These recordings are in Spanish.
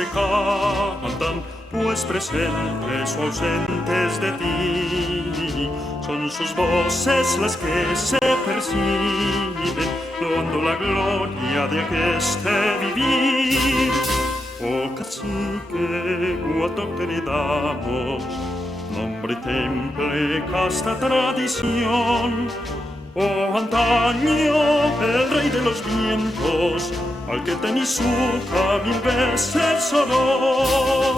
te cantan, pues presentes o ausentes de ti. Son sus voces las que se perciben, dando la gloria de aqueste vivir. Oh cacique, Guatoque le damos, nombre, temple, casta, tradición. Oh antaño, el rey de los vientos, al que Tenizuca 1000 veces oró.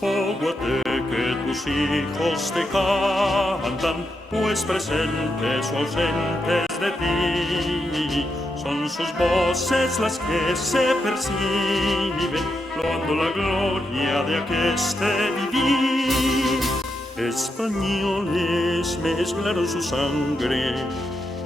Oh Guateque, tus hijos te cantan, pues presentes o ausentes de ti. Son sus voces las que se perciben, loando la gloria de aqueste vivir. Españoles mezclaron su sangre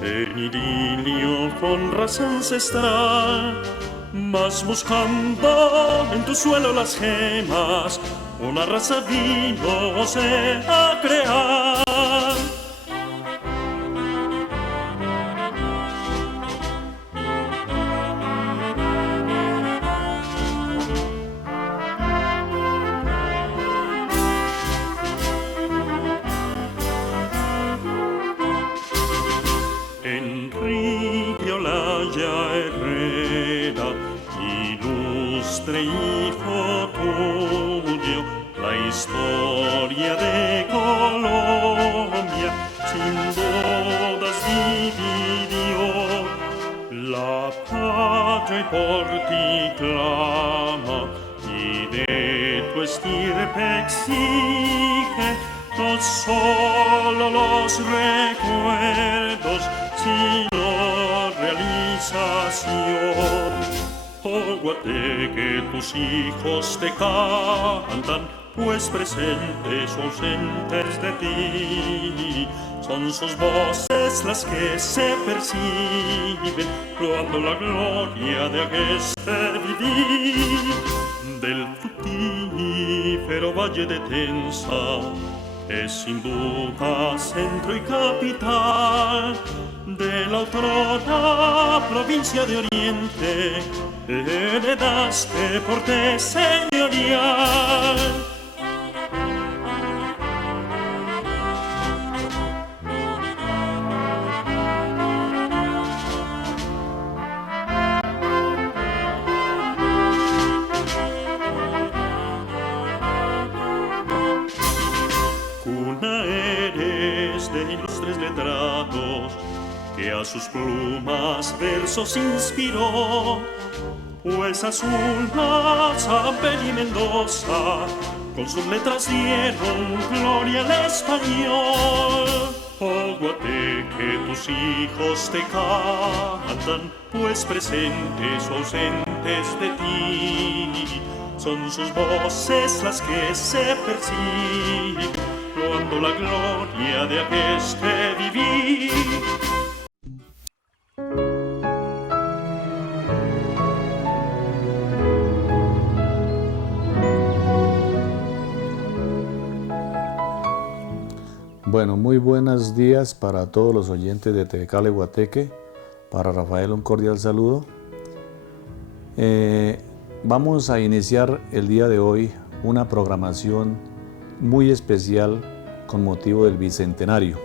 en idilio con raza ancestral, mas buscando en tu suelo las gemas, una raza vino se a crear. Enrique Olaya Herrera, ilustre hijo tuyo, la historia de Colombia sin dudas dividió. La patria y por ti clama, y de tu estirpe exige no solo los recuerdos, sino realización. Oh Guateque, tus hijos te cantan, pues presentes o ausentes de ti. Son sus voces las que se perciben, loando la gloria de aqueste vivir. Del fructífero valle de Tenza, es sin duda centro y capital de la autónoma provincia de Oriente, heredaste porte señorial. Cuna eres de ilustres letrados, que a sus plumas versos inspiró, pues a Zulma, Zapel y Mendoza con sus letras dieron gloria al español. Oh Guateque, tus hijos te cantan, pues presentes o ausentes de ti. Son sus voces las que se perciben, loando la gloria de aqueste vivir. Bueno, muy buenos días para todos los oyentes de TV Cable Guateque. Para Rafael un cordial saludo. Vamos a iniciar el día de hoy una programación muy especial con motivo del Bicentenario.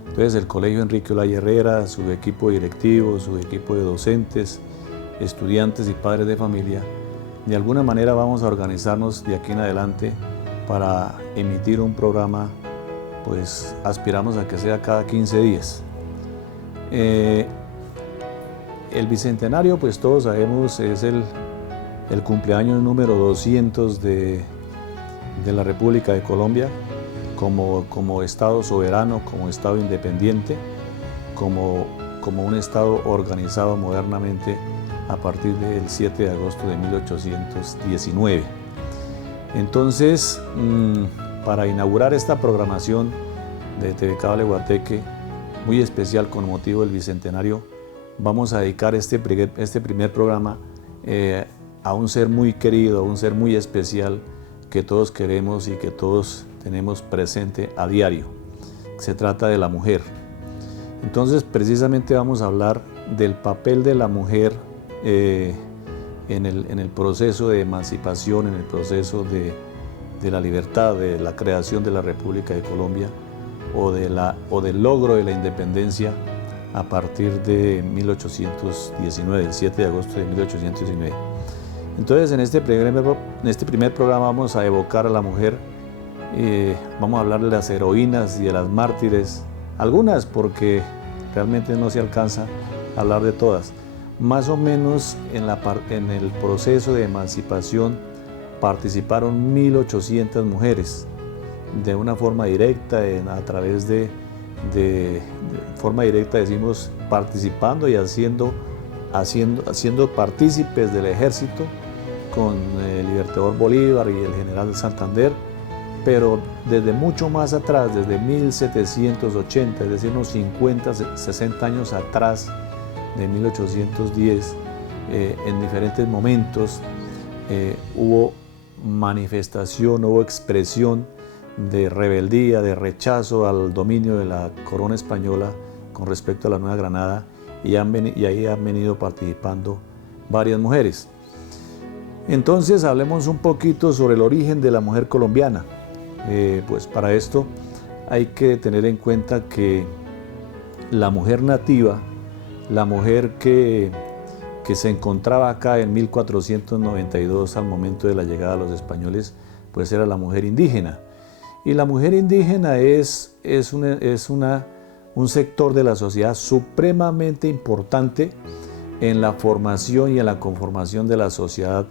Entonces el Colegio Enrique Olaya Herrera, su equipo directivo, su equipo de docentes, estudiantes y padres de familia, de alguna manera vamos a organizarnos de aquí en adelante para emitir un programa, pues aspiramos a que sea cada 15 días. El Bicentenario, pues todos sabemos, es el cumpleaños número 200 de la República de Colombia como Estado soberano, como Estado independiente, como un Estado organizado modernamente a partir del 7 de agosto de 1819. Entonces, para inaugurar esta programación de TV Cable Guateque, muy especial con motivo del Bicentenario, vamos a dedicar este primer programa a un ser muy querido, a un ser muy especial que todos queremos y que todos tenemos presente a diario. Se trata de la mujer. Entonces, precisamente vamos a hablar del papel de la mujer en el proceso de emancipación, en el proceso de la libertad, de la creación de la República de Colombia o del logro de la independencia a partir de 1819, el 7 de agosto de 1819. Entonces, en este primer programa vamos a evocar a la mujer, vamos a hablar de las heroínas y de las mártires, algunas porque realmente no se alcanza a hablar de todas. Más o menos en el proceso de emancipación participaron 1.800 mujeres de una forma directa, a través de forma directa decimos participando y haciendo partícipes del ejército con el Libertador Bolívar y el general Santander, pero desde mucho más atrás, desde 1780, es decir, unos 50, 60 años atrás de 1810, en diferentes momentos hubo manifestación, hubo expresión de rebeldía, de rechazo al dominio de la corona española con respecto a la Nueva Granada, y ahí han venido participando varias mujeres. Entonces hablemos un poquito sobre el origen de la mujer colombiana. Pues para esto hay que tener en cuenta que la mujer nativa, la mujer que se encontraba acá en 1492 al momento de la llegada de los españoles, pues era la mujer indígena. Y la mujer indígena es un sector de la sociedad supremamente importante en la formación y en la conformación de la sociedad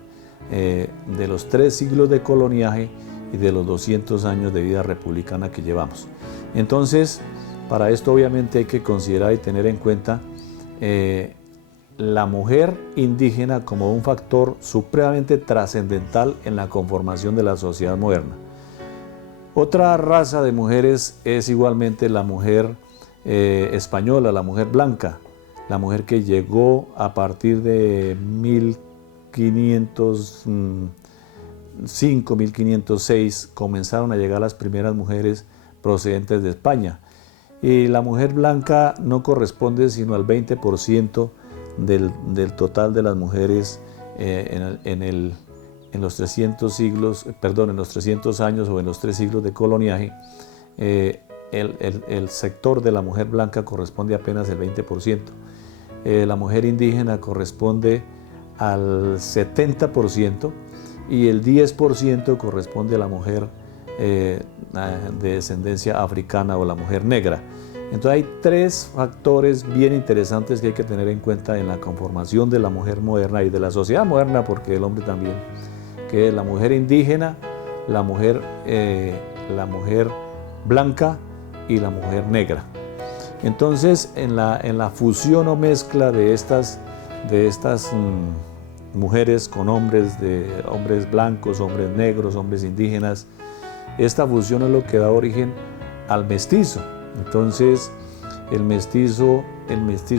de los 3 siglos de coloniaje y de los 200 años de vida republicana que llevamos. Entonces, para esto obviamente hay que considerar y tener en cuenta la mujer indígena como un factor supremamente trascendental en la conformación de la sociedad moderna. Otra raza de mujeres es igualmente la mujer española, la mujer blanca, la mujer que llegó a partir de 1505, 1506, comenzaron a llegar las primeras mujeres procedentes de España. Y la mujer blanca no corresponde sino al 20% del total de las mujeres en los 300 años o en los 3 siglos de coloniaje. El sector de la mujer blanca corresponde apenas el 20%. La mujer indígena corresponde al 70% y el 10% corresponde a la mujer de descendencia africana o la mujer negra. Entonces hay 3 factores bien interesantes que hay que tener en cuenta en la conformación de la mujer moderna y de la sociedad moderna, porque el hombre también, que es la mujer indígena, la mujer blanca y la mujer negra. Entonces, en la fusión o mezcla de estas mujeres con hombres blancos, hombres negros, hombres indígenas, esta fusión es lo que da origen al mestizo. Entonces, el mestizo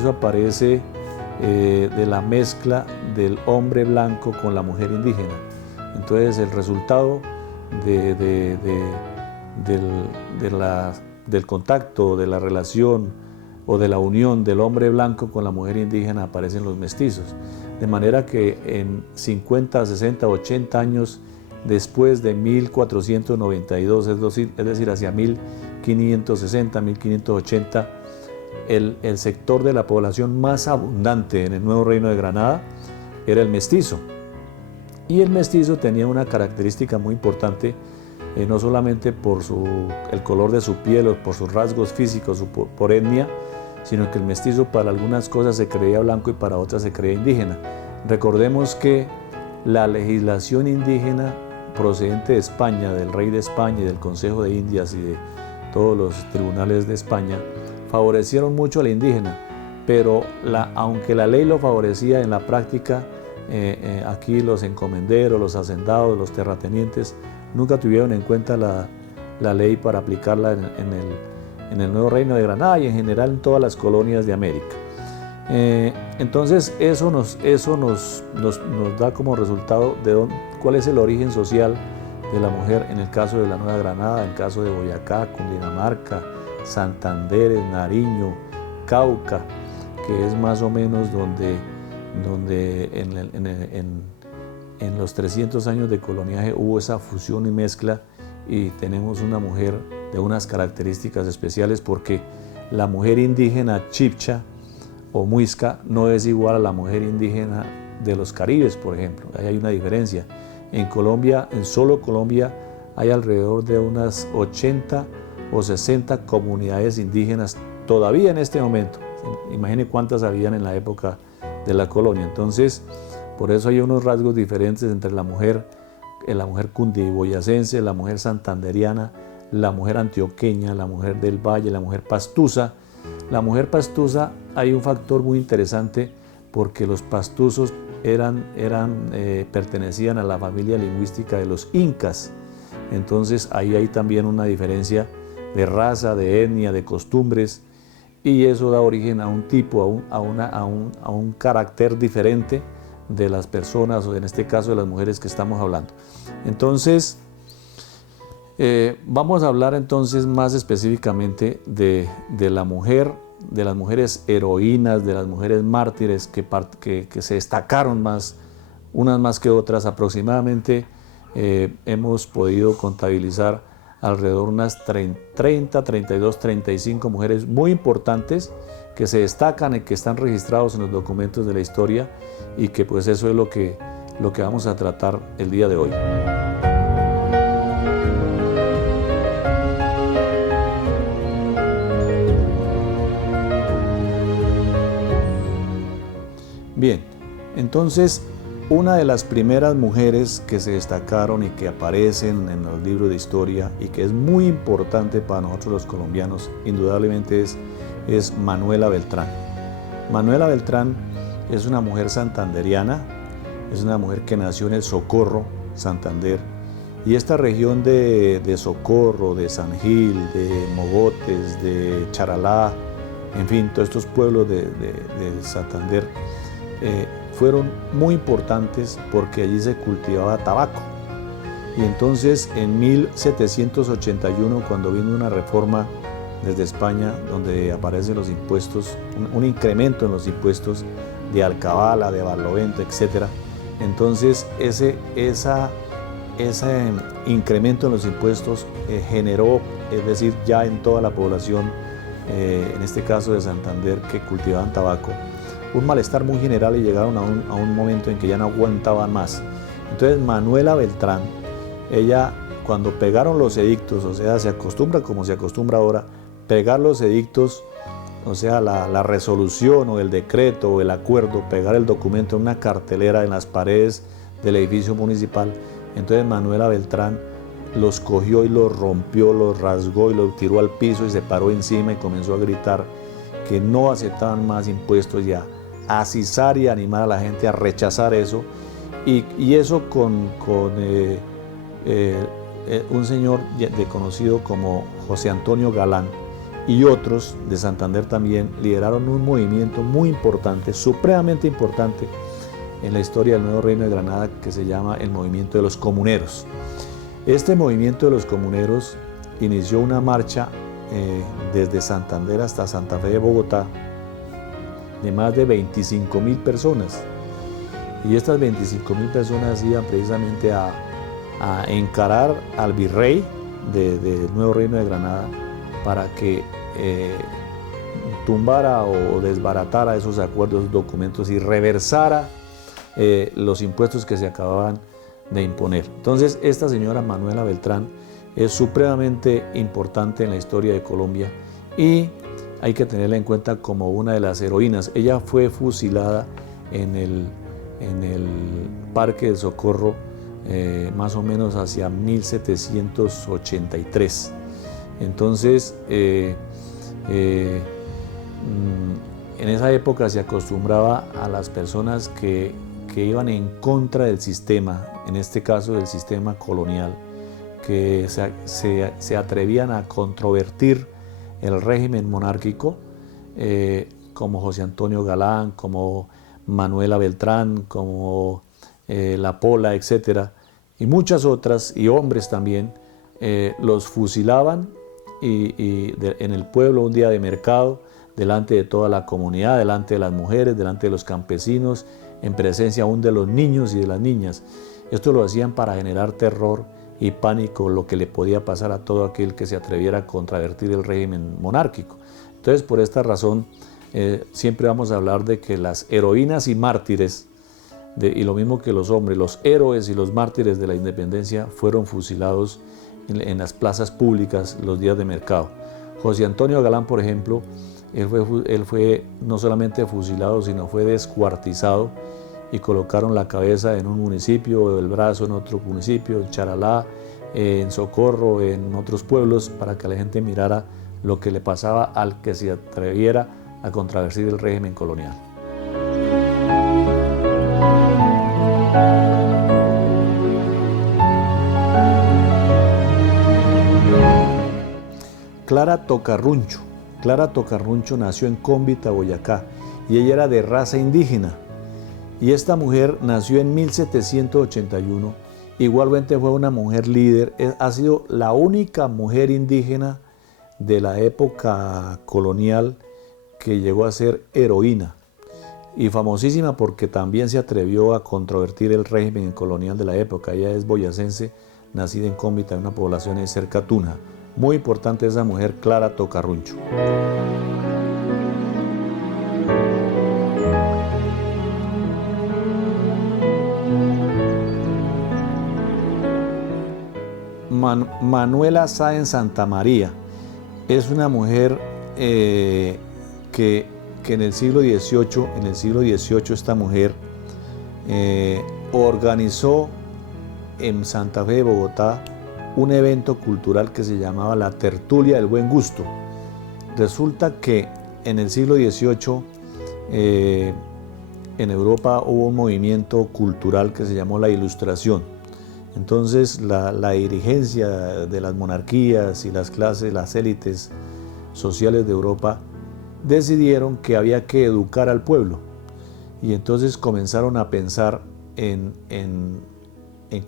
aparece de la mezcla del hombre blanco con la mujer indígena. Entonces, el resultado del contacto, de la relación o de la unión del hombre blanco con la mujer indígena aparecen los mestizos. De manera que en 50, 60, 80 años después de 1492, es decir, hacia 1560, 1580, el sector de la población más abundante en el Nuevo Reino de Granada era el mestizo. Y el mestizo tenía una característica muy importante, no solamente por el color de su piel o por sus rasgos físicos o por etnia, sino que el mestizo para algunas cosas se creía blanco y para otras se creía indígena. Recordemos que la legislación indígena procedente de España, del rey de España y del Consejo de Indias y de todos los tribunales de España, favorecieron mucho a la indígena, pero aunque la ley lo favorecía en la práctica, aquí los encomenderos, los hacendados, los terratenientes nunca tuvieron en cuenta la ley para aplicarla en el Nuevo Reino de Granada y en general en todas las colonias de América. Entonces eso nos da como resultado cuál es el origen social de la mujer en el caso de la Nueva Granada, en el caso de Boyacá, Cundinamarca, Santander, Nariño, Cauca, que es más o menos donde en los 300 años de coloniaje hubo esa fusión y mezcla, y tenemos una mujer de unas características especiales, porque la mujer indígena chibcha o muisca no es igual a la mujer indígena de los Caribes, por ejemplo. Ahí hay una diferencia. En Colombia, en solo Colombia, hay alrededor de unas 80 o 60 comunidades indígenas todavía en este momento. Imagine cuántas habían en la época de la colonia. Entonces, por eso hay unos rasgos diferentes entre la mujer cundiboyacense, la mujer santanderiana, la mujer antioqueña, la mujer del valle, la mujer pastusa. La mujer pastusa, hay un factor muy interesante, porque los pastusos pertenecían a la familia lingüística de los incas. Entonces ahí hay también una diferencia de raza, de etnia, de costumbres, y eso da origen a un tipo, a un carácter diferente de las personas, o en este caso de las mujeres que estamos hablando. Entonces, vamos a hablar entonces más específicamente de la mujer, de las mujeres heroínas, de las mujeres mártires que se destacaron más, unas más que otras. Aproximadamente hemos podido contabilizar alrededor de unas 30, 32, 35 mujeres muy importantes que se destacan y que están registrados en los documentos de la historia, y que pues eso es lo que vamos a tratar el día de hoy. Bien, entonces una de las primeras mujeres que se destacaron y que aparecen en los libros de historia y que es muy importante para nosotros los colombianos, indudablemente es Manuela Beltrán. Manuela Beltrán es una mujer santanderiana, es una mujer que nació en el Socorro, Santander, y esta región de Socorro, de San Gil, de Mogotes, de Charalá, en fin, todos estos pueblos de Santander, fueron muy importantes porque allí se cultivaba tabaco. Y entonces en 1781, cuando vino una reforma desde España, donde aparecen los impuestos, un incremento en los impuestos de alcabala, de barlovento, etc. Entonces ese incremento en los impuestos generó, es decir, ya en toda la población, en este caso de Santander, que cultivaban tabaco, un malestar muy general, y llegaron a un momento en que ya no aguantaban más. Entonces Manuela Beltrán, ella, cuando pegaron los edictos, o sea, se acostumbra como se acostumbra ahora, pegar los edictos, o sea, la resolución o el decreto o el acuerdo, pegar el documento en una cartelera en las paredes del edificio municipal. Entonces Manuela Beltrán los cogió y los rompió, los rasgó y los tiró al piso, y se paró encima y comenzó a gritar que no aceptaban más impuestos, y a cisar y animar a la gente a rechazar eso, y eso con un señor conocido como José Antonio Galán, y otros de Santander también lideraron un movimiento muy importante, supremamente importante en la historia del Nuevo Reino de Granada, que se llama el movimiento de los comuneros. Este movimiento de los comuneros inició una marcha desde Santander hasta Santa Fe de Bogotá, de más de 25.000 personas, y estas 25.000 personas iban precisamente a encarar al virrey del Nuevo Reino de Granada para que tumbara o desbaratara esos acuerdos, documentos, y reversara los impuestos que se acababan de imponer. Entonces esta señora Manuela Beltrán es supremamente importante en la historia de Colombia, y hay que tenerla en cuenta como una de las heroínas. Ella fue fusilada en el Parque del Socorro más o menos hacia 1783. Entonces en esa época se acostumbraba a las personas que iban en contra del sistema, en este caso del sistema colonial, que se atrevían a controvertir el régimen monárquico, como José Antonio Galán, como Manuela Beltrán, como La Pola, etc. Y muchas otras, y hombres también, los fusilaban en el pueblo un día de mercado, delante de toda la comunidad, delante de las mujeres, delante de los campesinos, en presencia aún de los niños y de las niñas. Esto lo hacían para generar terror y pánico, lo que le podía pasar a todo aquel que se atreviera a contravertir el régimen monárquico. Entonces, por esta razón, siempre vamos a hablar de que las heroínas y mártires, y lo mismo que los hombres, los héroes y los mártires de la independencia fueron fusilados en las plazas públicas los días de mercado. José Antonio Galán, por ejemplo, él fue no solamente fusilado, sino fue descuartizado y colocaron la cabeza en un municipio, el brazo en otro municipio, en Charalá, en Socorro, en otros pueblos, para que la gente mirara lo que le pasaba al que se atreviera a contravertir el régimen colonial. Clara Tocarruncho. Clara Tocarruncho nació en Cómbita, Boyacá, y ella era de raza indígena. Y esta mujer nació en 1781. Igualmente fue una mujer líder, ha sido la única mujer indígena de la época colonial que llegó a ser heroína. Y famosísima porque también se atrevió a controvertir el régimen colonial de la época. Ella es boyacense, nacida en Cómbita, en una población cerca a Tunja. Muy importante esa mujer, Clara Tocarruncho. Manuela Sáenz Santamaría es una mujer que en el siglo XVIII esta mujer organizó en Santa Fe de Bogotá un evento cultural que se llamaba la Tertulia del Buen Gusto. Resulta que en el siglo XVIII en Europa hubo un movimiento cultural que se llamó la Ilustración. Entonces la dirigencia de las monarquías y las clases, las élites sociales de Europa decidieron que había que educar al pueblo y entonces comenzaron a pensar en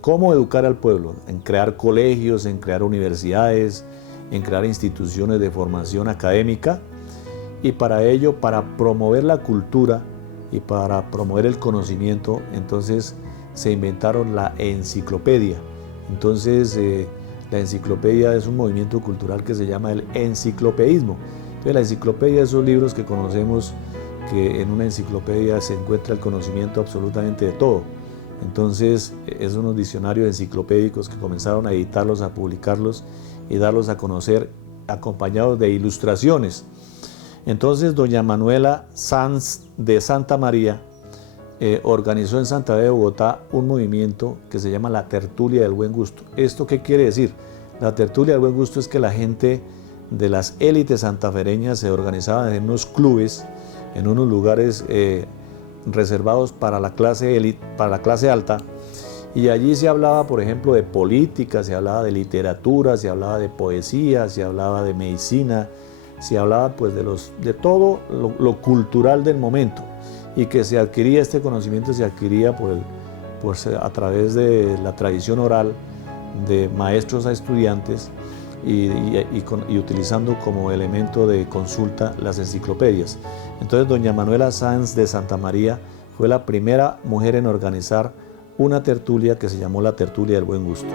cómo educar al pueblo, en crear colegios, en crear universidades, en crear instituciones de formación académica, y para ello, para promover la cultura y para promover el conocimiento, entonces se inventaron la enciclopedia. Entonces la enciclopedia es un movimiento cultural que se llama el enciclopedismo. Entonces la enciclopedia, esos libros que conocemos, que en una enciclopedia se encuentra el conocimiento absolutamente de todo. Entonces, es unos diccionarios enciclopédicos que comenzaron a editarlos, a publicarlos y darlos a conocer acompañados de ilustraciones. Entonces, doña Manuela Sáenz de Santamaría organizó en Santa Fe de Bogotá un movimiento que se llama la Tertulia del Buen Gusto. ¿Esto qué quiere decir? La Tertulia del Buen Gusto es que la gente de las élites santafereñas se organizaban en unos clubes, en unos lugares reservados para la clase élite, para la clase alta, y allí se hablaba, por ejemplo, de política, se hablaba de literatura, se hablaba de poesía, se hablaba de medicina, se hablaba pues de todo lo cultural del momento, y que se adquiría, este conocimiento se adquiría a través de la tradición oral de maestros a estudiantes y utilizando como elemento de consulta las enciclopedias. Entonces doña Manuela Sáenz de Santamaría fue la primera mujer en organizar una tertulia que se llamó la Tertulia del Buen Gusto.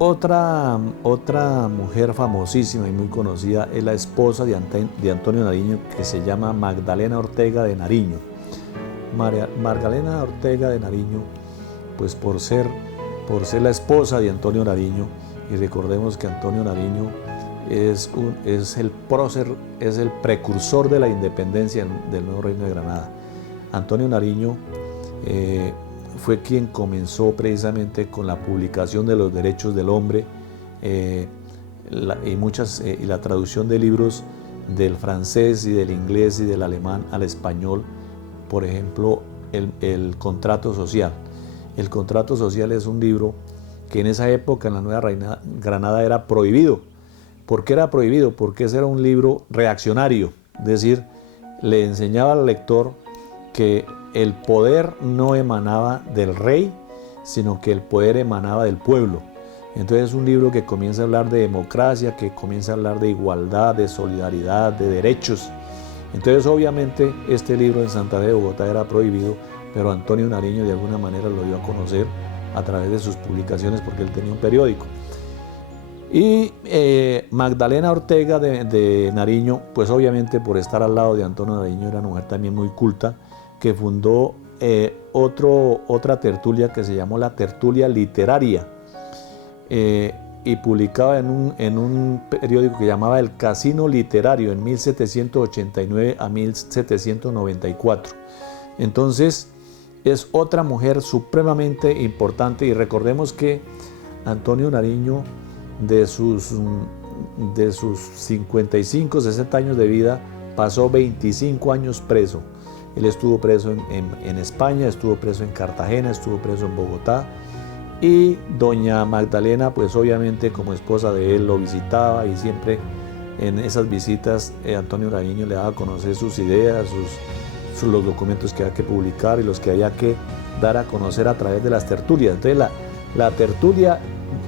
Otra mujer famosísima y muy conocida es la esposa de Antonio Nariño, que se llama Magdalena Ortega de Nariño. Magdalena Ortega de Nariño, pues por ser la esposa de Antonio Nariño, y recordemos que Antonio Nariño es el precursor de la independencia del nuevo Reino de Granada. Antonio Nariño fue quien comenzó precisamente con la publicación de los derechos del hombre y la traducción de libros del francés y del inglés y del alemán al español. Por ejemplo, el Contrato Social. El Contrato Social es un libro que en esa época en la Nueva Granada era prohibido. ¿Por qué era prohibido? Porque ese era un libro reaccionario, es decir, le enseñaba al lector que el poder no emanaba del rey, sino que el poder emanaba del pueblo. Entonces es un libro que comienza a hablar de democracia, que comienza a hablar de igualdad, de solidaridad, de derechos. Entonces obviamente este libro en Santander de Bogotá era prohibido, pero Antonio Nariño de alguna manera lo dio a conocer a través de sus publicaciones porque él tenía un periódico. Y Magdalena Ortega de Nariño, pues obviamente por estar al lado de Antonio Nariño era una mujer también muy culta, que fundó otra tertulia que se llamó la Tertulia Literaria, y publicaba en un periódico que llamaba El Casino Literario en 1789 a 1794. Entonces es otra mujer supremamente importante, y recordemos que Antonio Nariño de sus 55, 60 años de vida pasó 25 años preso. Él estuvo preso en España, estuvo preso en Cartagena, estuvo preso en Bogotá, y doña Magdalena pues obviamente como esposa de él lo visitaba, y siempre en esas visitas Antonio Nariño le daba a conocer sus ideas, los documentos que había que publicar y los que había que dar a conocer a través de las tertulias. Entonces la tertulia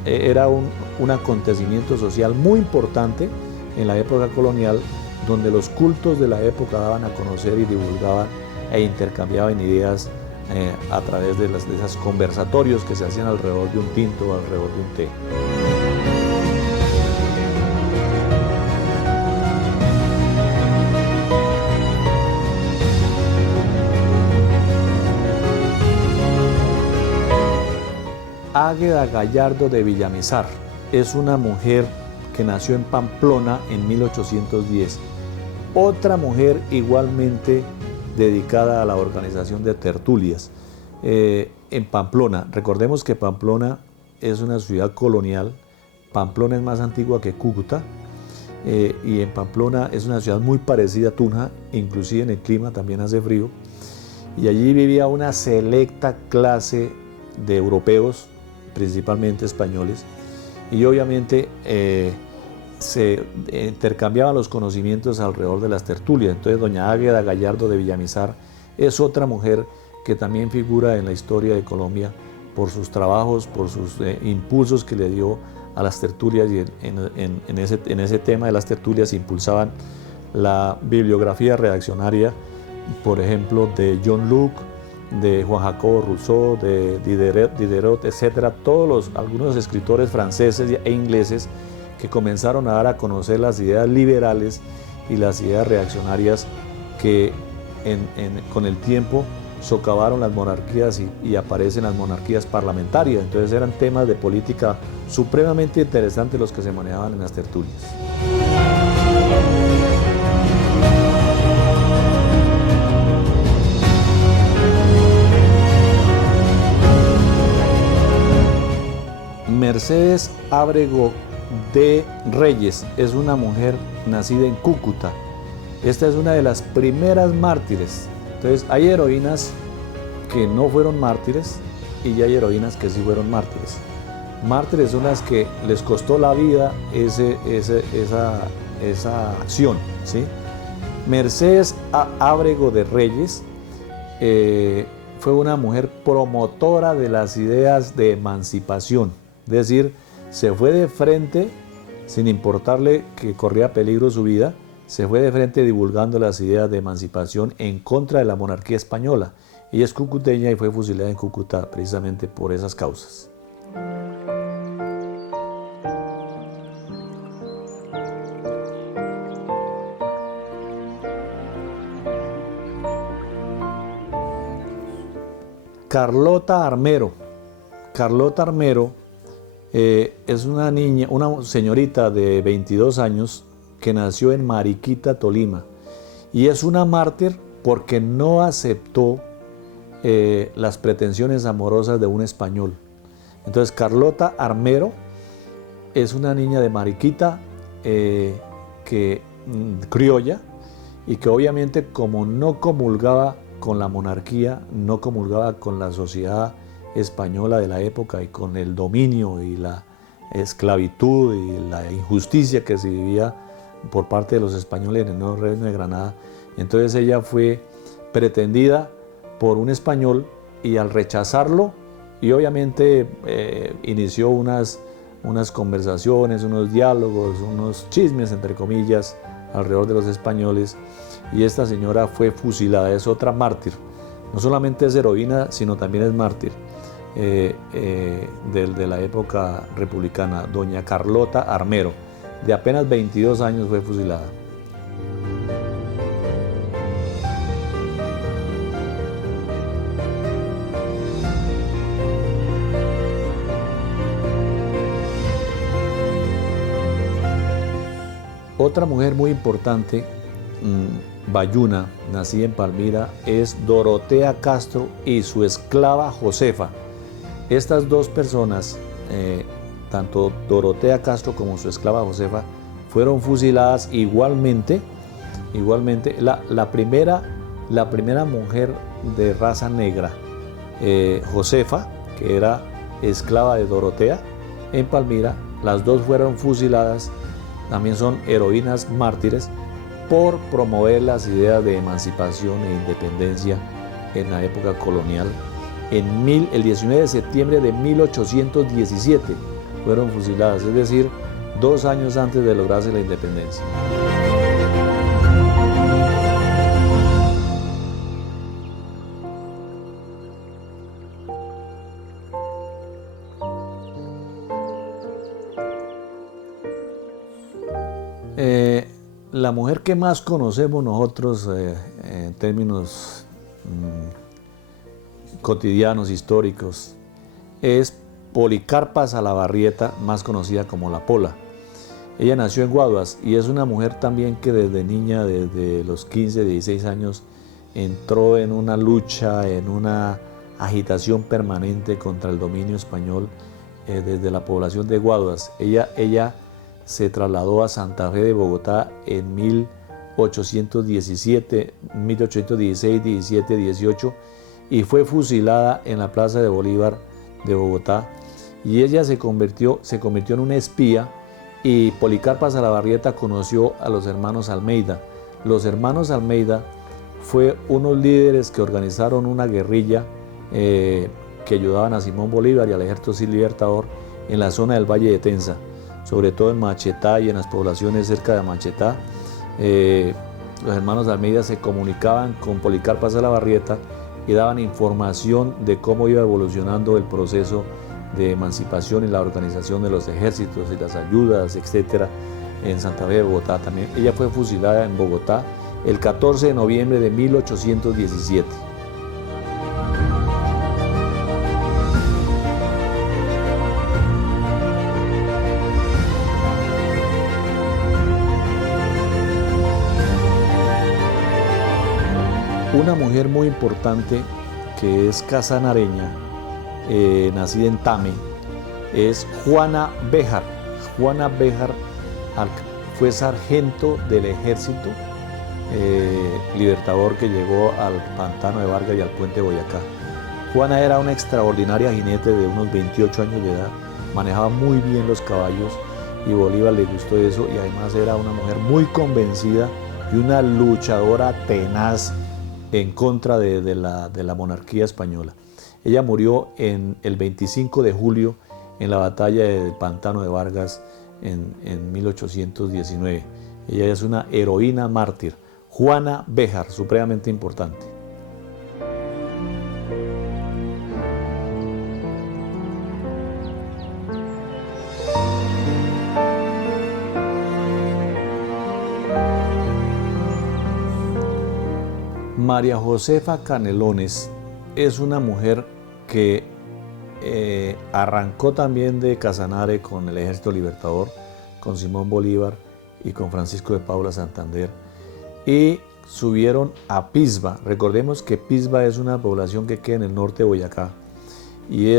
era un acontecimiento social muy importante en la época colonial, donde los cultos de la época daban a conocer y divulgaban e intercambiaban ideas a través de esos conversatorios que se hacían alrededor de un tinto o alrededor de un té. Águeda Gallardo de Villamizar es una mujer que nació en Pamplona en 1810. Otra mujer igualmente dedicada a la organización de tertulias en Pamplona. Recordemos que Pamplona es una ciudad colonial. Pamplona es más antigua que Cúcuta, y en Pamplona es una ciudad muy parecida a Tunja, inclusive en el clima también hace frío, y allí vivía una selecta clase de europeos, principalmente españoles, y obviamente se intercambiaban los conocimientos alrededor de las tertulias. Entonces doña Águeda Gallardo de Villamizar es otra mujer que también figura en la historia de Colombia por sus trabajos, por sus impulsos que le dio a las tertulias, y en ese tema de las tertulias impulsaban la bibliografía reaccionaria, por ejemplo, de John Locke, de Juan Jacobo Rousseau, de Diderot, etcétera, algunos escritores franceses e ingleses que comenzaron a dar a conocer las ideas liberales y las ideas reaccionarias que con el tiempo socavaron las monarquías y aparecen las monarquías parlamentarias. Entonces eran temas de política supremamente interesantes los que se manejaban en las tertulias. Mercedes Ábrego de Reyes es una mujer nacida en Cúcuta. Esta es una de las primeras mártires. Entonces hay heroínas que no fueron mártires y hay heroínas que sí fueron mártires. Mártires son las que les costó la vida esa acción, ¿sí? Mercedes Ábrego de Reyes fue una mujer promotora de las ideas de emancipación. Es decir, se fue de frente, sin importarle que corría peligro su vida, se fue de frente divulgando las ideas de emancipación en contra de la monarquía española. Ella es cucuteña y fue fusilada en Cúcuta precisamente por esas causas. Carlota Armero. Carlota Armero es una niña, una señorita de 22 años que nació en Mariquita, Tolima, y es una mártir porque no aceptó las pretensiones amorosas de un español. Entonces Carlota Armero es una niña de Mariquita, criolla, y que obviamente como no comulgaba con la monarquía, no comulgaba con la sociedad española de la época y con el dominio y la esclavitud y la injusticia que se vivía por parte de los españoles en el Nuevo Reino de Granada. Entonces ella fue pretendida por un español y al rechazarlo, y obviamente inició unas unas conversaciones, unos diálogos, unos chismes, entre comillas, alrededor de los españoles, y esta señora fue fusilada. Es otra mártir. No solamente es heroína, sino también es mártir de la época republicana. Doña Carlota Armero, de apenas 22 años, fue fusilada. Otra mujer muy importante, bayuna, nacida en Palmira, es Dorotea Castro y su esclava Josefa. Estas dos personas, tanto Dorotea Castro como su esclava Josefa, fueron fusiladas igualmente. La primera mujer de raza negra, Josefa, que era esclava de Dorotea, en Palmira, las dos fueron fusiladas. También son heroínas mártires por promover las ideas de emancipación e independencia en la época colonial. El 19 de septiembre de 1817 fueron fusiladas, es decir, 2 años antes de lograrse la independencia. La mujer que más conocemos nosotros en términos cotidianos, históricos, es Policarpa Salabarrieta, más conocida como La Pola. Ella nació en Guaduas y es una mujer también que desde niña, desde los 15, 16 años, entró en una lucha, en una agitación permanente contra el dominio español desde la población de Guaduas. Ella se trasladó a Santa Fe de Bogotá en 1817, 1816, 17, 18 y fue fusilada en la Plaza de Bolívar de Bogotá. Y ella se convirtió en una espía, y Policarpa Salabarrieta conoció a los hermanos Almeida. Los hermanos Almeida fue unos líderes que organizaron una guerrilla que ayudaban a Simón Bolívar y al Ejército Libertador en la zona del Valle de Tenza, sobre todo en Machetá y en las poblaciones cerca de Machetá. Los hermanos Almeida se comunicaban con Policarpa Salabarrieta y daban información de cómo iba evolucionando el proceso de emancipación y la organización de los ejércitos y las ayudas, etcétera, en Santa Fe de Bogotá. También ella fue fusilada en Bogotá el 14 de noviembre de 1817. Una mujer muy importante que es casanareña, nacida en Tame, es Juana Béjar. Juana Béjar fue sargento del ejército libertador que llegó al Pantano de Vargas y al Puente Boyacá. Juana era una extraordinaria jinete de unos 28 años de edad, manejaba muy bien los caballos y Bolívar le gustó eso, y además era una mujer muy convencida y una luchadora tenaz en contra de la monarquía española. Ella murió el 25 de julio en la batalla del Pantano de Vargas en 1819. Ella es una heroína mártir, Juana Béjar, supremamente importante. María Josefa Canelones es una mujer que arrancó también de Casanare con el Ejército Libertador, con Simón Bolívar y con Francisco de Paula Santander, y subieron a Pisba. Recordemos que Pisba es una población que queda en el norte de Boyacá, y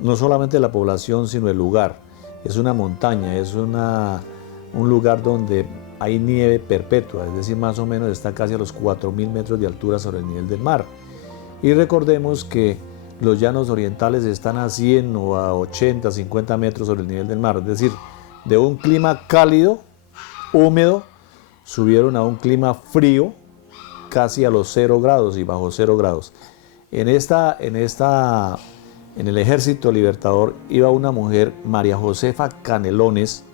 no solamente la población, sino el lugar. Es una montaña, es un lugar donde hay nieve perpetua, es decir, más o menos está casi a los 4.000 metros de altura sobre el nivel del mar. Y recordemos que los llanos orientales están a 100 o a 80, 50 metros sobre el nivel del mar, es decir, de un clima cálido, húmedo, subieron a un clima frío, casi a los 0 grados y bajo 0 grados. En esta en el Ejército Libertador iba una mujer, María Josefa Canelones,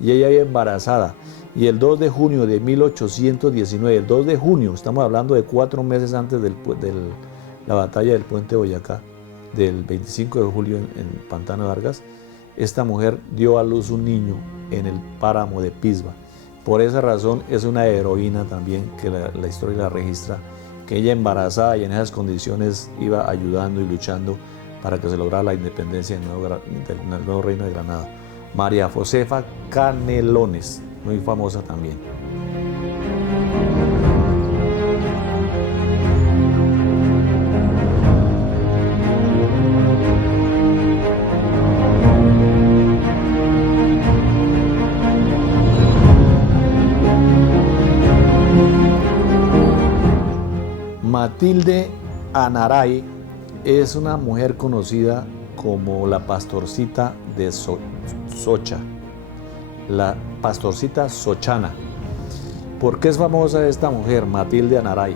y ella iba embarazada. Y el 2 de junio de 1819, el 2 de junio, estamos hablando de 4 meses antes de la batalla del Puente Boyacá, del 25 de julio en Pantano de Vargas, esta mujer dio a luz un niño en el páramo de Pisba. Por esa razón es una heroína también, que la historia la registra, que ella embarazada y en esas condiciones iba ayudando y luchando para que se lograra la independencia del nuevo reino de Granada. María Josefa Canelones, muy famosa también. Matilde Anaray es una mujer conocida como la pastorcita de Socha, la pastorcita sochana. ¿Por qué es famosa esta mujer, Matilde Anaray?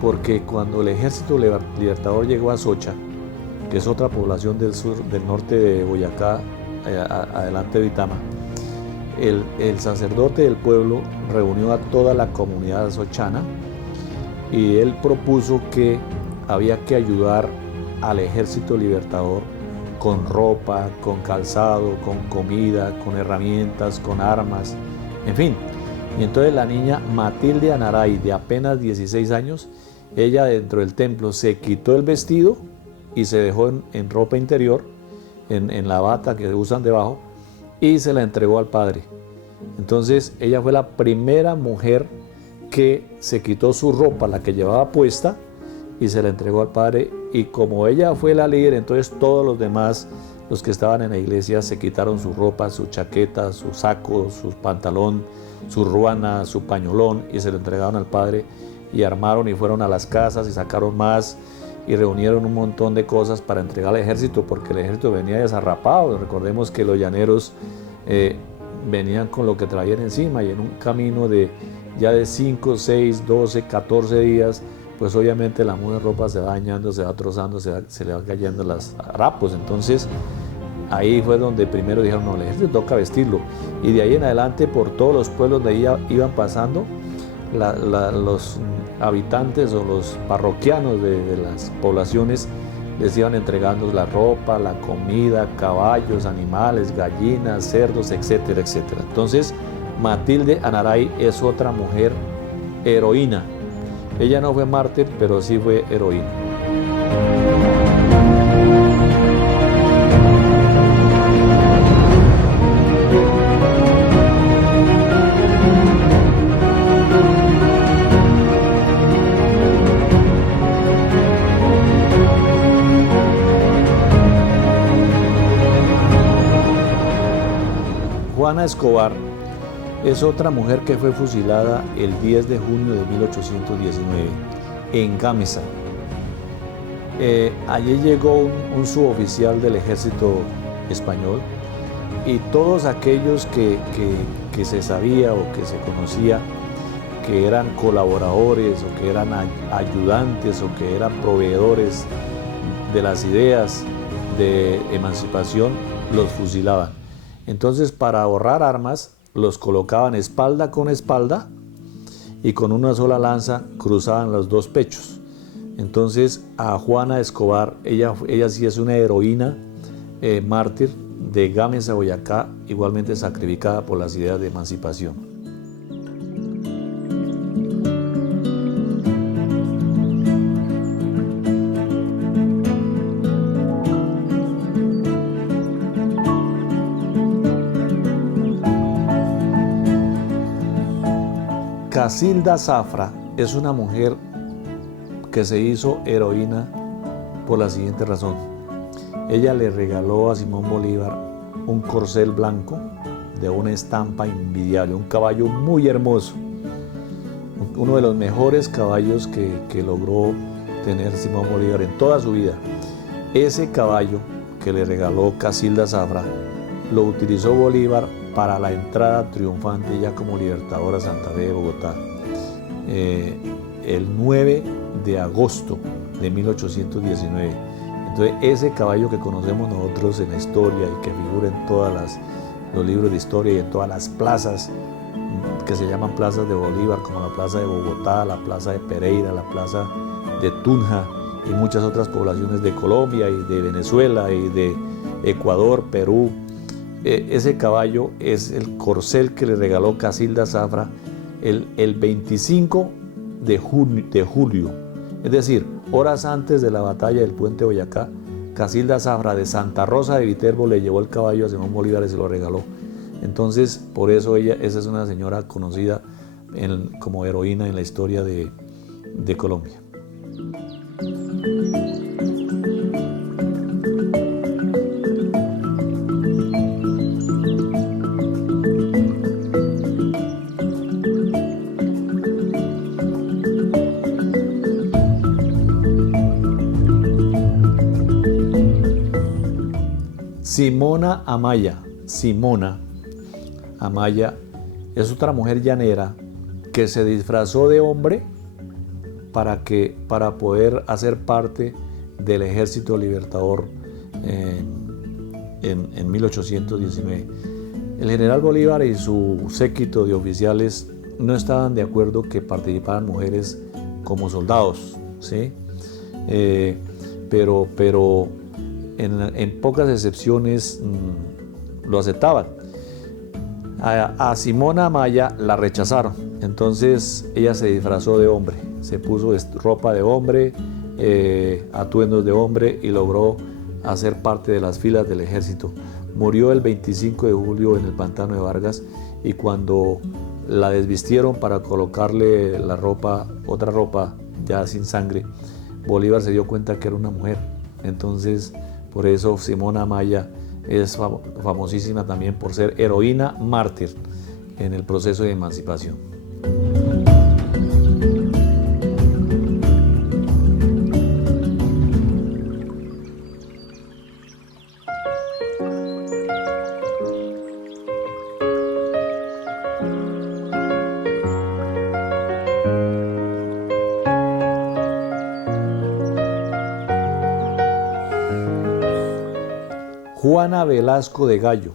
Porque cuando el Ejército Libertador llegó a Socha, que es otra población del norte de Boyacá, adelante de Vitama, el sacerdote del pueblo reunió a toda la comunidad sochana y él propuso que había que ayudar al Ejército Libertador con ropa, con calzado, con comida, con herramientas, con armas, en fin. Y entonces la niña Matilde Anaray, de apenas 16 años, ella dentro del templo se quitó el vestido y se dejó en ropa interior, en la bata que usan debajo, y se la entregó al padre. Entonces ella fue la primera mujer que se quitó su ropa, la que llevaba puesta, y se la entregó al padre, y como ella fue la líder, entonces todos los demás, los que estaban en la iglesia, se quitaron su ropa, su chaqueta, su saco, su pantalón, su ruana, su pañolón, y se lo entregaron al padre, y armaron y fueron a las casas y sacaron más, y reunieron un montón de cosas para entregar al ejército, porque el ejército venía desarrapado. Recordemos que los llaneros venían con lo que traían encima, y en un camino ya de 5, 6, 12, 14 días, pues obviamente la muda de ropa se va dañando, se va trozando, se le van cayendo los harapos. Entonces ahí fue donde primero dijeron, no, el ejército toca vestirlo. Y de ahí en adelante, por todos los pueblos de ahí iban pasando, los habitantes o los parroquianos de las poblaciones les iban entregando la ropa, la comida, caballos, animales, gallinas, cerdos, etcétera, etcétera. Entonces Matilde Anaray es otra mujer heroína. Ella no fue mártir, pero sí fue heroína. Juana Escobar es otra mujer que fue fusilada el 10 de junio de 1819 en Gámeza. Allí llegó un suboficial del ejército español, y todos aquellos que se sabía o que se conocía que eran colaboradores o que eran ayudantes o que eran proveedores de las ideas de emancipación, los fusilaban. Entonces, para ahorrar armas, los colocaban espalda con espalda y con una sola lanza cruzaban los dos pechos. Entonces a Juana Escobar, ella sí es una heroína mártir de Gámeza, Boyacá, igualmente sacrificada por las ideas de emancipación. Casilda Zafra es una mujer que se hizo heroína por la siguiente razón. Ella le regaló a Simón Bolívar un corcel blanco de una estampa envidiable, un caballo muy hermoso, uno de los mejores caballos que logró tener Simón Bolívar en toda su vida. Ese caballo que le regaló Casilda Zafra lo utilizó Bolívar para la entrada triunfante ya como libertador a Santa Fe de Bogotá, el 9 de agosto de 1819. Entonces ese caballo que conocemos nosotros en la historia y que figura en todos los libros de historia y en todas las plazas que se llaman plazas de Bolívar, como la plaza de Bogotá, la plaza de Pereira, la plaza de Tunja y muchas otras poblaciones de Colombia y de Venezuela y de Ecuador, Perú. Ese caballo es el corcel que le regaló Casilda Zafra el 25 de julio, es decir, horas antes de la batalla del Puente Boyacá. Casilda Zafra de Santa Rosa de Viterbo le llevó el caballo a Simón Bolívar y se lo regaló. Entonces, por eso esa es una señora conocida como heroína en la historia de Colombia. Simona Amaya. Simona Amaya es otra mujer llanera que se disfrazó de hombre para poder hacer parte del Ejército Libertador en 1819. El general Bolívar y su séquito de oficiales no estaban de acuerdo que participaran mujeres como soldados, ¿sí? Pero en pocas excepciones lo aceptaban. A Simona Amaya la rechazaron, entonces ella se disfrazó de hombre, se puso ropa de hombre, atuendos de hombre y logró hacer parte de las filas del ejército. Murió el 25 de julio en el Pantano de Vargas y cuando la desvistieron para colocarle la ropa, otra ropa ya sin sangre, Bolívar se dio cuenta que era una mujer. Entonces, por eso Simona Amaya es famosísima también por ser heroína mártir en el proceso de emancipación. Juana Velasco de Gallo.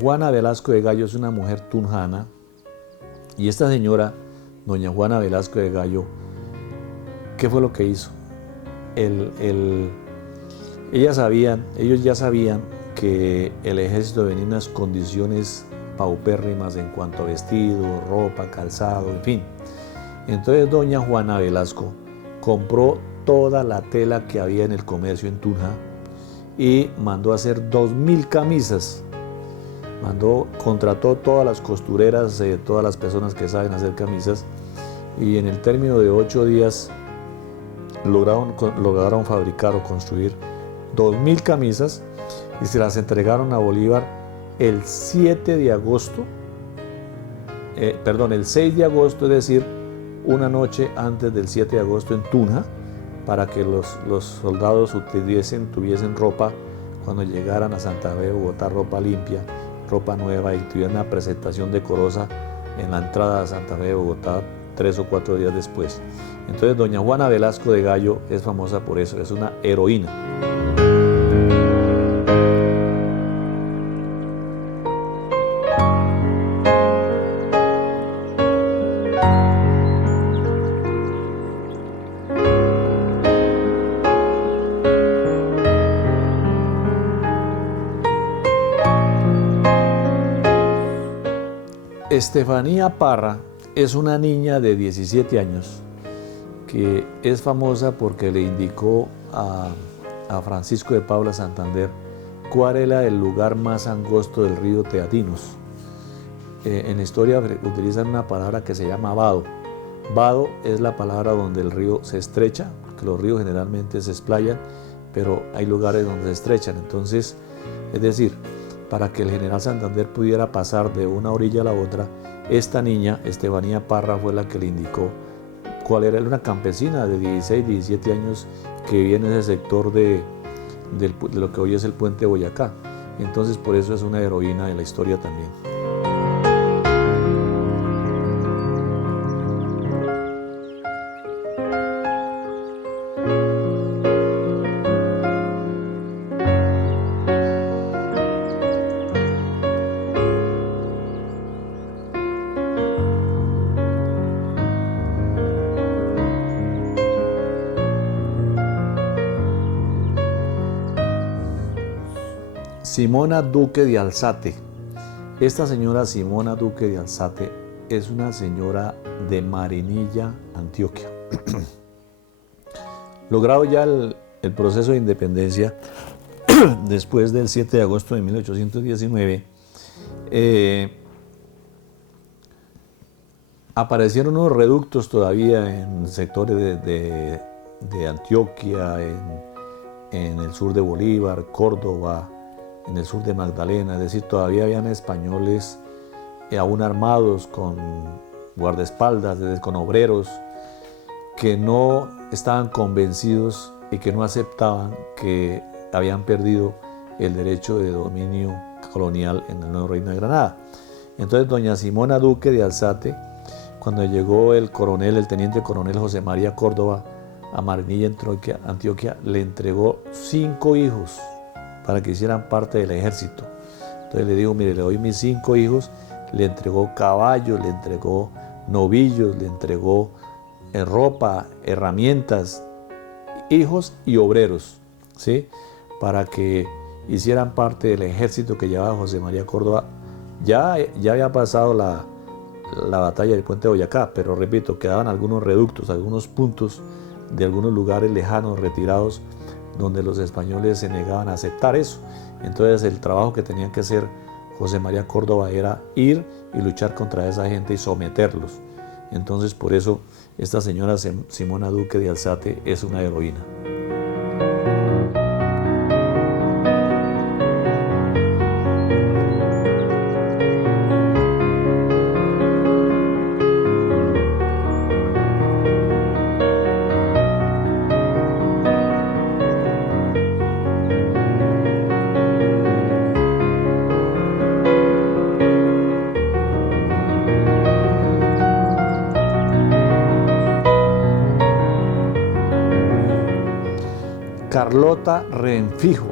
Juana Velasco de Gallo es una mujer tunjana y esta señora, doña Juana Velasco de Gallo, ¿qué fue lo que hizo? Ellos ya sabían que el ejército venía en unas condiciones paupérrimas en cuanto a vestido, ropa, calzado, en fin. Entonces doña Juana Velasco compró toda la tela que había en el comercio en Tunja y mandó a hacer 2.000 camisas. Contrató todas las costureras, todas las personas que saben hacer camisas, y en el término de 8 días lograron fabricar o construir 2.000 camisas y se las entregaron a Bolívar el 6 de agosto, es decir, una noche antes del 7 de agosto en Tunja, para que los soldados tuviesen ropa cuando llegaran a Santa Fe de Bogotá, ropa limpia, ropa nueva, y tuvieran una presentación decorosa en la entrada a Santa Fe de Bogotá 3 o 4 días después. Entonces doña Juana Velasco de Gallo es famosa por eso, es una heroína. Estefanía Parra es una niña de 17 años que es famosa porque le indicó a Francisco de Paula Santander cuál era el lugar más angosto del río Teatinos. En la historia utilizan una palabra que se llama vado. Vado es la palabra donde el río se estrecha, porque los ríos generalmente se explayan, pero hay lugares donde se estrechan. Entonces, es decir, para que el general Santander pudiera pasar de una orilla a la otra, esta niña, Estefanía Parra, fue la que le indicó cuál era. Una campesina de 16, 17 años que vivía en ese sector de lo que hoy es el Puente Boyacá. Entonces, por eso es una heroína de la historia también. Simona Duque de Alzate. Esta señora Simona Duque de Alzate es una señora de Marinilla, Antioquia. Logrado ya el proceso de independencia, después del 7 de agosto de 1819, aparecieron unos reductos todavía en sectores de Antioquia, en el sur de Bolívar, Córdoba, en el sur de Magdalena. Es decir, todavía habían españoles aún armados con guardaespaldas, con obreros, que no estaban convencidos y que no aceptaban que habían perdido el derecho de dominio colonial en el nuevo Reino de Granada. Entonces doña Simona Duque de Alzate, cuando llegó el teniente coronel José María Córdoba a Marinilla, Antioquia, le entregó 5 hijos para que hicieran parte del ejército. Entonces le dijo, mire, le doy mis 5 hijos, le entregó caballos, le entregó novillos, le entregó ropa, herramientas, hijos y obreros, ¿sí? Para que hicieran parte del ejército que llevaba José María Córdoba. Ya había pasado la batalla del puente de Boyacá, pero repito, quedaban algunos reductos, algunos puntos de algunos lugares lejanos, retirados, donde los españoles se negaban a aceptar eso. Entonces el trabajo que tenían que hacer José María Córdoba era ir y luchar contra esa gente y someterlos. Entonces por eso esta señora Simona Duque de Alzate es una heroína. Carlota Rengifo.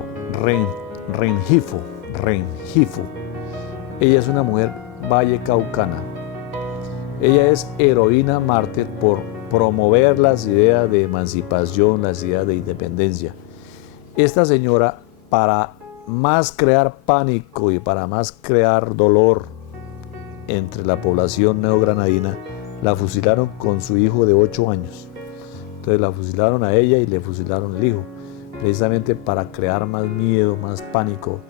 Ella es una mujer vallecaucana. Ella es heroína mártir por promover las ideas de emancipación, las ideas de independencia. Esta señora, para más crear pánico y para más crear dolor entre la población neogranadina, la fusilaron con su hijo de 8 años. Entonces la fusilaron a ella y le fusilaron el hijo, precisamente para crear más miedo, más pánico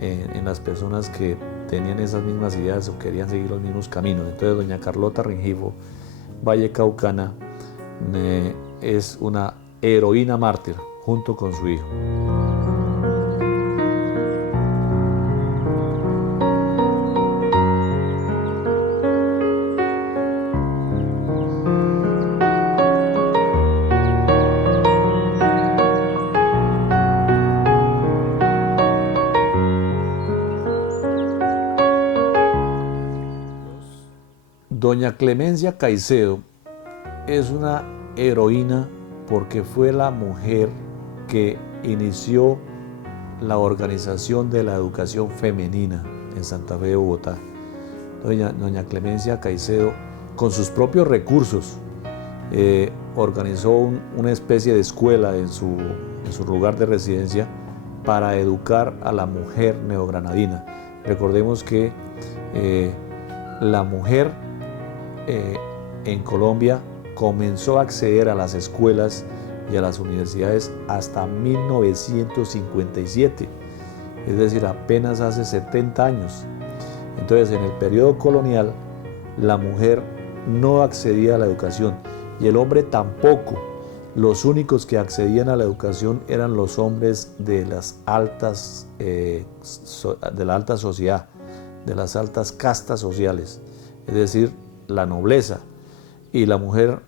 en las personas que tenían esas mismas ideas o querían seguir los mismos caminos. Entonces doña Carlota Rengifo, vallecaucana, es una heroína mártir junto con su hijo. Doña Clemencia Caicedo es una heroína porque fue la mujer que inició la organización de la educación femenina en Santa Fe de Bogotá. Doña Clemencia Caicedo, con sus propios recursos, organizó una especie de escuela en su lugar de residencia para educar a la mujer neogranadina. Recordemos que la mujer en Colombia comenzó a acceder a las escuelas y a las universidades hasta 1957, es decir, apenas hace 70 años. Entonces, en el periodo colonial, la mujer no accedía a la educación y el hombre tampoco. Los únicos que accedían a la educación eran los hombres de las altas, de la alta sociedad, de las altas castas sociales, es decir, la nobleza. Y la mujer,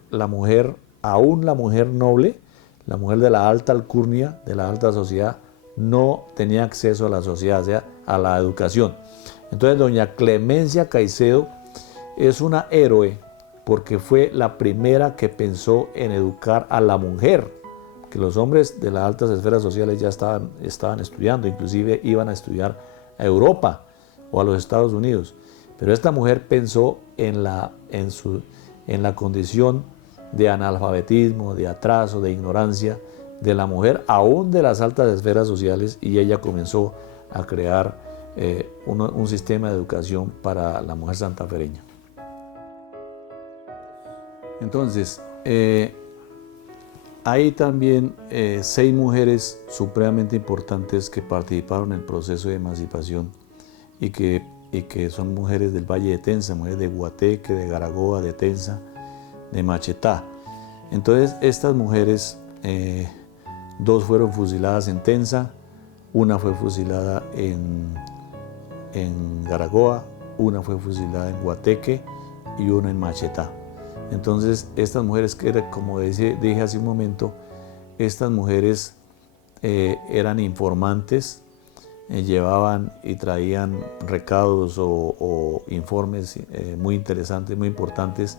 aún la mujer noble, la mujer de la alta alcurnia, de la alta sociedad, no tenía acceso a la sociedad, o sea, a la educación. Entonces doña Clemencia Caicedo es una héroe porque fue la primera que pensó en educar a la mujer, que los hombres de las altas esferas sociales ya estaban estudiando, inclusive iban a estudiar a Europa o a los Estados Unidos. Pero esta mujer pensó en la condición de analfabetismo, de atraso, de ignorancia de la mujer, aún de las altas esferas sociales, y ella comenzó a crear un sistema de educación para la mujer santafereña. Entonces, hay también 6 mujeres supremamente importantes que participaron en el proceso de emancipación y que son mujeres del Valle de Tenza, mujeres de Guateque, de Garagoa, de Tenza, de Machetá. Entonces, estas mujeres, 2 fueron fusiladas en Tenza, una fue fusilada en Garagoa, una fue fusilada en Guateque y una en Machetá. Entonces, estas mujeres, que era, como dije hace un momento, estas mujeres eran informantes, llevaban y traían recados o informes muy interesantes, muy importantes,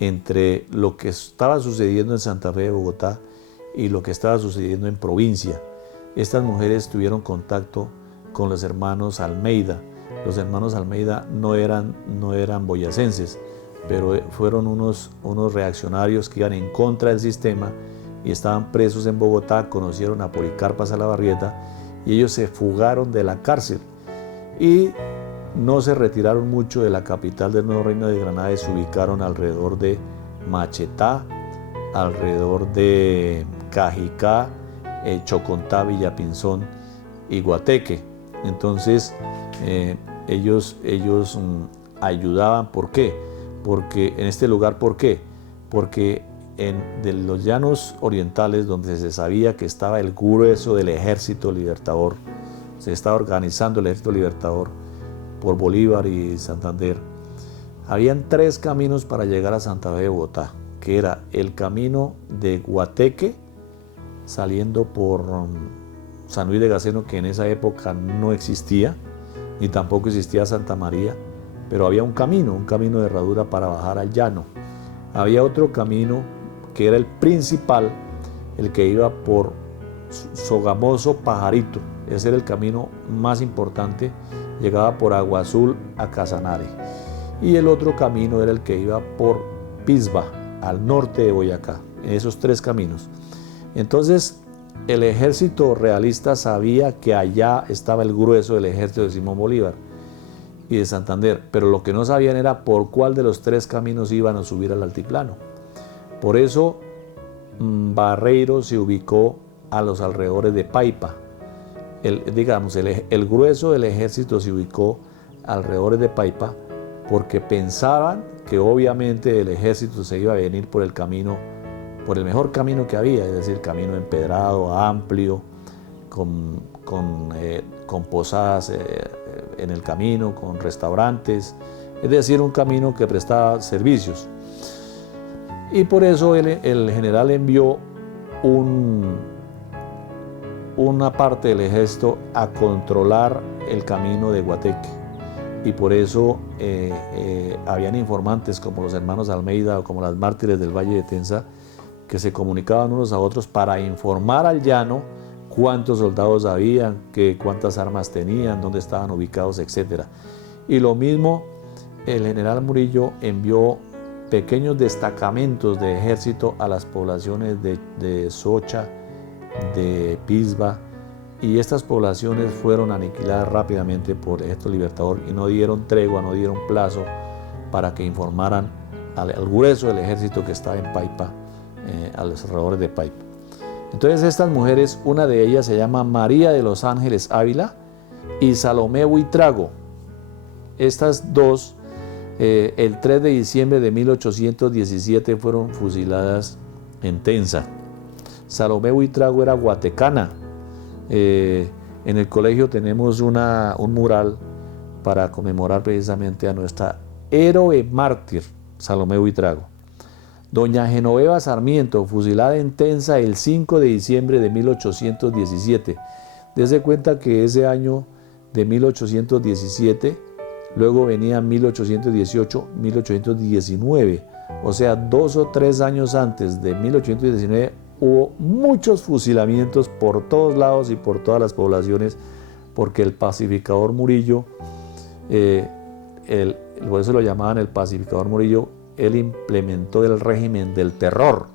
entre lo que estaba sucediendo en Santa Fe de Bogotá y lo que estaba sucediendo en provincia. Estas mujeres tuvieron contacto con los hermanos Almeida. Los hermanos Almeida no eran boyacenses, pero fueron unos reaccionarios que iban en contra del sistema y estaban presos en Bogotá. Conocieron a Policarpa Salabarrieta y ellos se fugaron de la cárcel y no se retiraron mucho de la capital del Nuevo Reino de Granada y se ubicaron alrededor de Machetá, alrededor de Cajicá, Chocontá, Villapinzón y Guateque. Entonces ellos ayudaban. ¿Por qué? Porque en este lugar, ¿por qué? Porque de los llanos orientales, donde se sabía que estaba el grueso del ejército libertador, se estaba organizando el ejército libertador por Bolívar y Santander, habían 3 caminos para llegar a Santa Fe de Bogotá, que era el camino de Guateque, saliendo por San Luis de Gaceno, que en esa época no existía, ni tampoco existía Santa María, pero había un camino de herradura para bajar al llano. Había otro camino que era el principal, el que iba por Sogamoso Pajarito. Ese era el camino más importante, llegaba por Agua Azul a Casanare. Y el otro camino era el que iba por Pisba, al norte de Boyacá, en esos 3 caminos. Entonces, el ejército realista sabía que allá estaba el grueso del ejército de Simón Bolívar y de Santander, pero lo que no sabían era por cuál de los 3 caminos iban a subir al altiplano. Por eso Barreiro se ubicó a los alrededores de Paipa. El grueso del ejército se ubicó alrededor de Paipa porque pensaban que obviamente el ejército se iba a venir por el mejor camino que había, es decir, camino empedrado, amplio, con posadas en el camino, con restaurantes, es decir, un camino que prestaba servicios. Y por eso el general envió una parte del ejército a controlar el camino de Guateque. Y por eso habían informantes como los hermanos Almeida o como las mártires del Valle de Tenza, que se comunicaban unos a otros para informar al llano cuántos soldados habían, cuántas armas tenían, dónde estaban ubicados, etc. Y lo mismo, el general Murillo envió pequeños destacamentos de ejército a las poblaciones de Socha, de Pisba, y estas poblaciones fueron aniquiladas rápidamente por el ejército libertador y no dieron tregua, no dieron plazo para que informaran al grueso del ejército que estaba en Paipa, a los alrededores de Paipa. Entonces estas mujeres, una de ellas se llama María de los Ángeles Ávila y Salomé Buitrago. Estas 2, el 3 de diciembre de 1817 fueron fusiladas en Tenza. Salomé Buitrago era guatecana. En el colegio tenemos un mural para conmemorar precisamente a nuestra héroe mártir, Salomé Buitrago. Doña Genoveva Sarmiento, fusilada en Tenza el 5 de diciembre de 1817. Dese cuenta que ese año de 1817, luego venía 1818, 1819. O sea, 2 o 3 años antes de 1819 hubo muchos fusilamientos por todos lados y por todas las poblaciones, porque el pacificador Murillo, por eso lo llamaban el pacificador Murillo, él implementó el régimen del terror.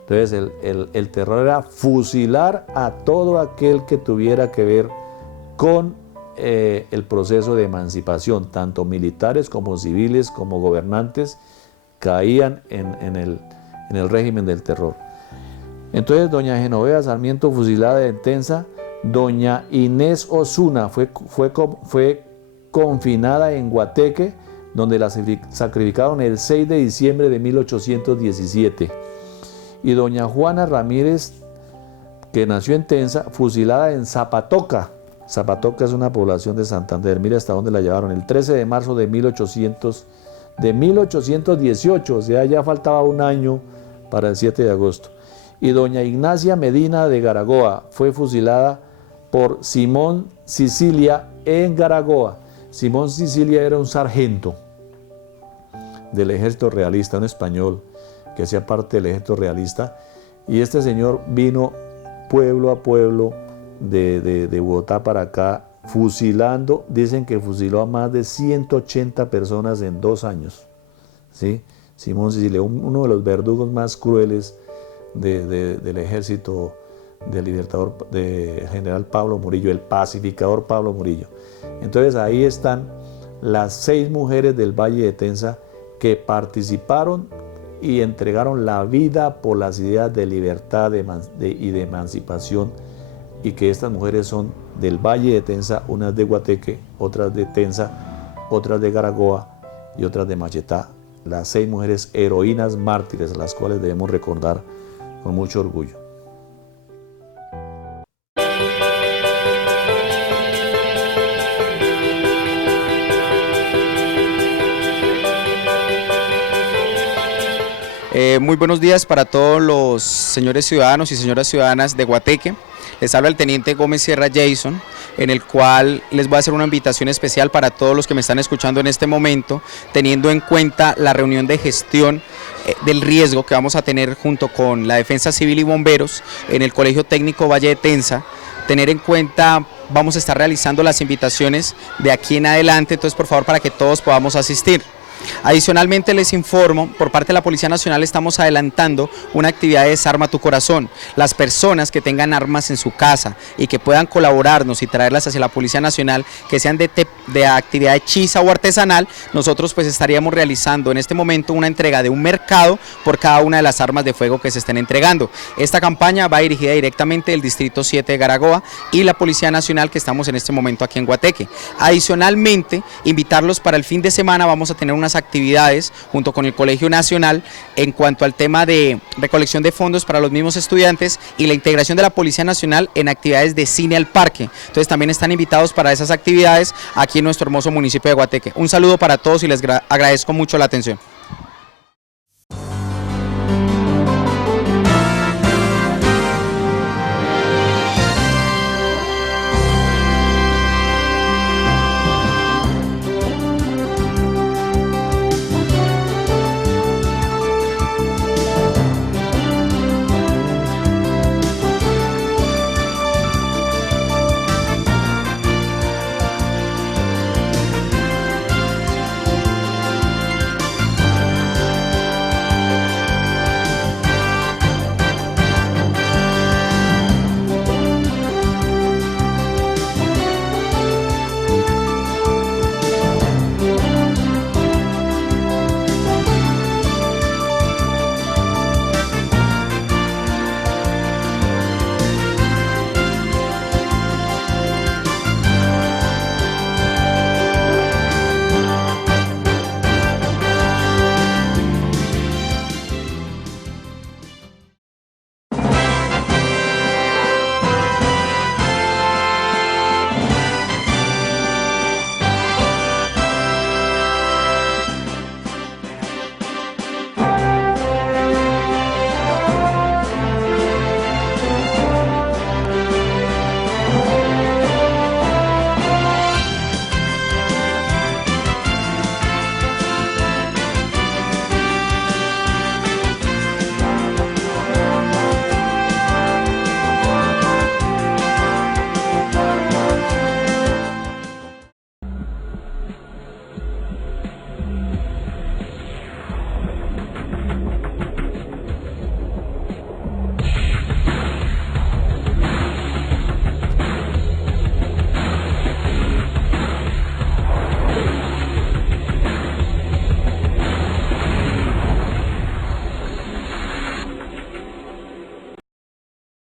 Entonces el terror era fusilar a todo aquel que tuviera que ver con el proceso de emancipación, tanto militares como civiles como gobernantes caían en el régimen del terror. Entonces doña Genoveva Sarmiento fusilada en Tensa, doña Inés Osuna fue confinada en Guateque, donde la sacrificaron el 6 de diciembre de 1817. Y doña Juana Ramírez, que nació en Tensa, fusilada en Zapatoca. Zapatoca es una población de Santander, mire hasta dónde la llevaron, el 13 de marzo de 1818, o sea, ya faltaba un año para el 7 de agosto. Y doña Ignacia Medina de Garagoa fue fusilada por Simón Sicilia en Garagoa. Simón Sicilia era un sargento del ejército realista, un español que hacía parte del ejército realista, y este señor vino pueblo a pueblo de Bogotá para acá, fusilando, dicen que fusiló a más de 180 personas en 2 años, ¿sí? Simón Sicilia, uno de los verdugos más crueles del ejército del libertador, de general Pablo Murillo, el pacificador Pablo Murillo. Entonces ahí están las 6 mujeres del Valle de Tensa que participaron y entregaron la vida por las ideas de libertad y de emancipación, y que estas mujeres son del Valle de Tensa, unas de Guateque, otras de Tensa, otras de Garagoa y otras de Machetá. Las 6 mujeres heroínas mártires, a las cuales debemos recordar con mucho orgullo. Muy buenos días para todos los señores ciudadanos y señoras ciudadanas de Guateque. Les habla el teniente Gómez Sierra Jason, en el cual les voy a hacer una invitación especial para todos los que me están escuchando en este momento, teniendo en cuenta la reunión de gestión del riesgo que vamos a tener junto con la Defensa Civil y Bomberos en el Colegio Técnico Valle de Tensa. Tener en cuenta, vamos a estar realizando las invitaciones de aquí en adelante, entonces por favor para que todos podamos asistir. Adicionalmente les informo, por parte de la Policía Nacional estamos adelantando una actividad de Desarma tu Corazón. Las personas que tengan armas en su casa y que puedan colaborarnos y traerlas hacia la Policía Nacional, que sean de actividad hechiza o artesanal, nosotros pues estaríamos realizando en este momento una entrega de un mercado por cada una de las armas de fuego que se estén entregando. Esta campaña va dirigida directamente del Distrito 7 de Garagoa y la Policía Nacional, que estamos en este momento aquí en Guateque. Adicionalmente, invitarlos para el fin de semana, vamos a tener unas actividades junto con el Colegio Nacional en cuanto al tema de recolección de fondos para los mismos estudiantes y la integración de la Policía Nacional en actividades de cine al parque. Entonces también están invitados para esas actividades aquí en nuestro hermoso municipio de Guateque. Un saludo para todos y les agradezco mucho la atención.